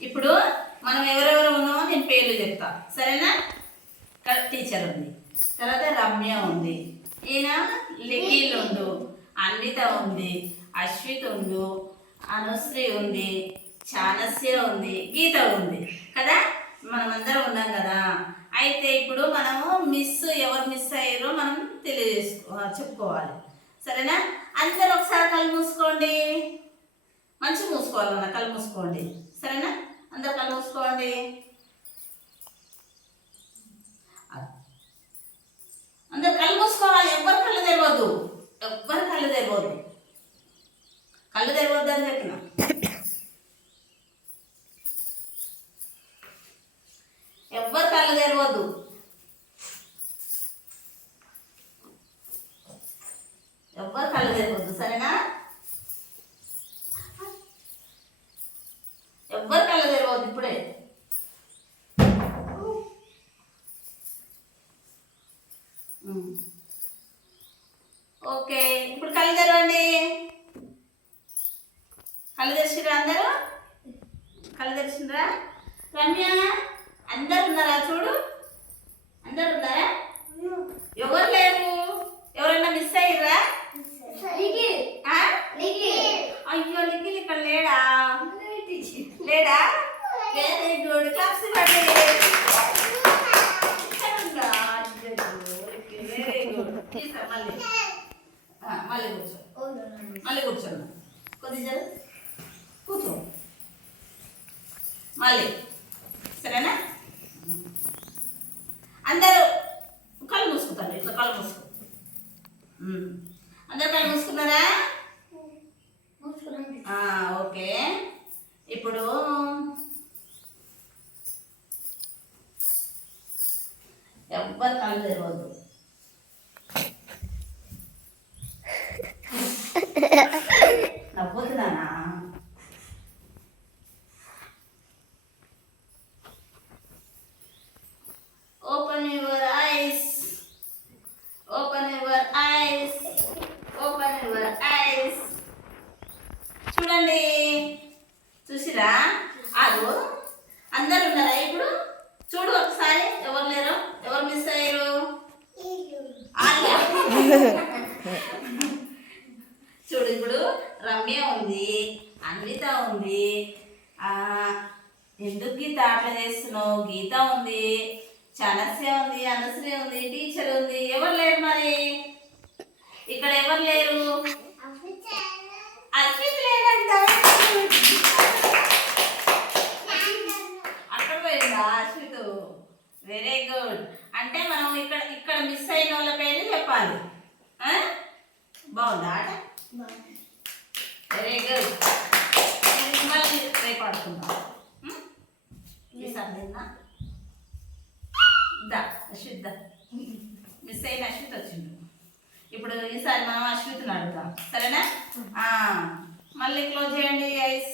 ఇప్పుడు మనం ఎవరెవరు ఉన్నామో నేను పేర్లు చెప్తా. సరేనా? టీచర్ ఉంది. తర్వాత రమ్య ఉంది. ఈయన లిఖిల్ ఉండు అన్విత ఉంది అశ్విత్ ఉండు అనుశ్రీ ఉంది చానస్య ఉంది గీత ఉంది. కదా? మనమందరం ఉన్నాం కదా? అయితే ఇప్పుడు మనము మిస్ ఎవరు మిస్ అయ్యారో మనం తెలియజేసుకో చెప్పుకోవాలి. సరేనా? అందరూ ఒకసారి కళ్ళు మూసుకోండి. మంచి మూసుకోవాలన్న కళ్ళు మూసుకోండి. సరేనా? అందరు కళ్ళు మూసుకోండి. అందరు కళ్ళు మూసుకోవాలి ఎవ్వరు కళ్ళు తెరవద్దు. ఎవ్వరు కళ్ళు తెరవద్దు. కళ్ళు తెరవద్దు అని చెప్పిన. ఎవ్వరు కళ్ళు తెరవద్దు ఎవ్వరు కళ్ళు తెరవద్దు సరేనా ఎవ్వరు కళ్ళు తెరవద్దు ఇప్పుడే ఉమ్. ఓకే ఇప్పుడు కళ్ళు తెరవండి కళ్ళు తెరిచిండ్రా అందరూ? కళ్ళు తెరిచిండ్రా రమ్య అందరు ఉన్నారా చూడు? అందరు ఉన్నారా? ఎవరు లేరు? ఎవరైనా మిస్ అయ్యారా ఆ? అయ్యో లిఖిల్ ఇక్కడ లేడా? లేడా? వెరీ గుడ్ క్లాప్స్ మళ్ళీ. మళ్ళీ కూర్చో. మళ్ళీ కూర్చోండి కొద్దిగా కూర్చో. మళ్ళీ. సరేనా? అందరూ కళ్ళు మూసుకుంటారు ఇట్లా కళ్ళు మూసుకో. అందరు కళ్ళు మూసుకున్నారా? ఓకే. ఇప్పుడు ఎవ్వరు కళ్ళు తెరవద్దు. నవ్వుతున్నానా? Open your eyes open your eyes open your eyes చూడండి. చూసిరా? ఆగు. అందరు ఉన్నారా ఇప్పుడు? చూడు ఒకసారి. ఎవరు లేరు? ఎవరు మిస్ అయ్యారు? చూడు ఇప్పుడు రమ్య ఉంది అన్విత ఉంది ఆ, ఎందుకు గీత అట్లా చేస్తున్నావు? గీత ఉంది చనస్య ఉంది అనశ్రీ ఉంది టీచర్ ఉంది. ఎవరు లేరు మరి? ఇక్కడ ఎవరు లేరు? అక్కడ పోయిందా అశ్విత్? వెరీ గుడ్ అంటే మనం ఇక్కడ ఇక్కడ మిస్ అయిన వాళ్ళ పేరు చెప్పాలి. బాగుందా ఆట? వెరీ గుడ్ మళ్ళీ రేపు ఆడుకుందాం. ఉం? ఈసారి తిన్నా దా అశ్విత్ దా. మిస్ అయిన అశ్విత్ వచ్చిండు. ఇప్పుడు ఈసారి మనం అశ్విత్ నాడు సరేనా? ఆ, మళ్ళీ క్లోజ్ చేయండి eyes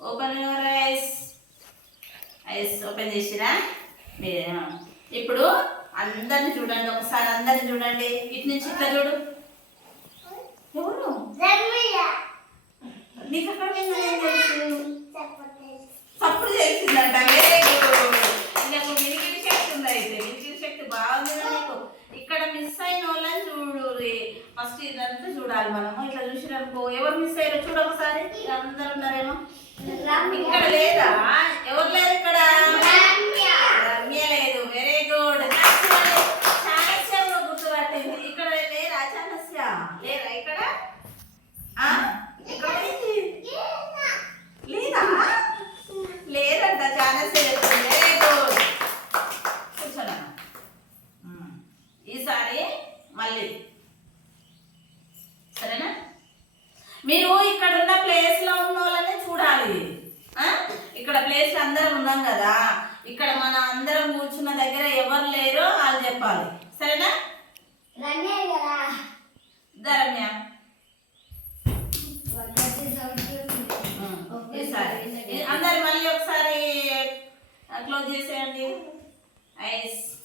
open your eyes eyes open చేసిరా? ఇప్పుడు అందరిని చూడండి ఒకసారి అందరిని చూడండి. ఇటు నుంచి ఇట్లా చూడు. ఎవరు? నీకు? అక్కడ తప్పుడు చేసిందంట నీకు వినికిడి శక్తి ఉంది అయితే. వినికిడి శక్తి బాగుంది కదా నీకు. ఇక్కడ మిస్ అయిన వాళ్ళని చూడు ఫస్ట్ ఇదంతా చూడాలి మనము. ఇట్లా చూసిననుకో ఎవరు మిస్ అయ్యారో చూడు ఒకసారి. అందరు ఉన్నారేమో. ఇక్కడ లేదా? ఎవరు లేరు ఇక్కడ రమ్య లేదు వెరీ గుడ్ చానస్య కూడా గుర్తుపట్టింది ఇక్కడ లేరా చానస్య లేరా ఇక్కడ ఆ? ఇక్కడ ఏంటి? లేదా లేదంట చానస్య చెప్తుంది వెరీ గుడ్ కూర్చోనా ఈసారి మళ్ళీ. సరేనా? మీరు ఇక్కడ ఉన్న ప్లేస్లో ఉన్న వాళ్ళనే చూడాలి? ఇక్కడ ప్లేస్ అందరం ఉన్నాం కదా. ఇక్కడ మన అందరం కూర్చున్న దగ్గర ఎవరు లేరో వాళ్ళు చెప్పాలి. సరేనా? ధరమ్య ఈసారి. ఈ- క్లోజ్ చేసేయండి. ఐస్.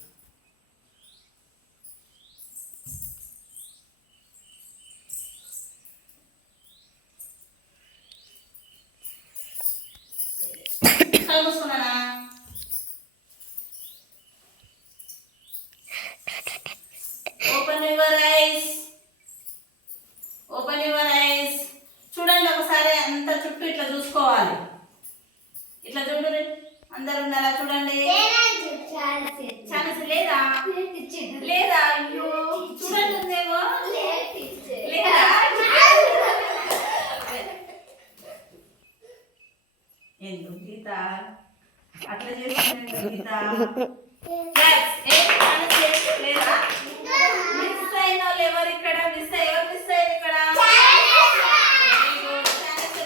మిస్ అయిన వాళ్ళు ఎవరు ఇక్కడ? మిస్ ఎవరు మిస్ అయ్యారు ఇక్కడ?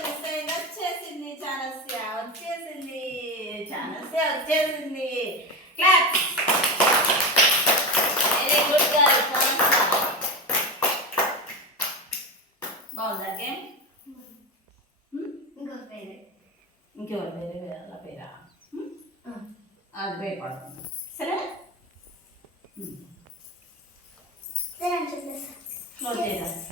మిస్ అయింది వచ్చేసింది ఛానస్య వచ్చేసింది ఛానస్య వచ్చేసింది. క్లాప్ వెరీ గుడ్ గర్ల్ ఛానస్య బాగుందా గేమ్ ఇంకెవరు వేరే Hmm? అది రేపు పడుతుంది సరే క్లోజ్ చేయాలి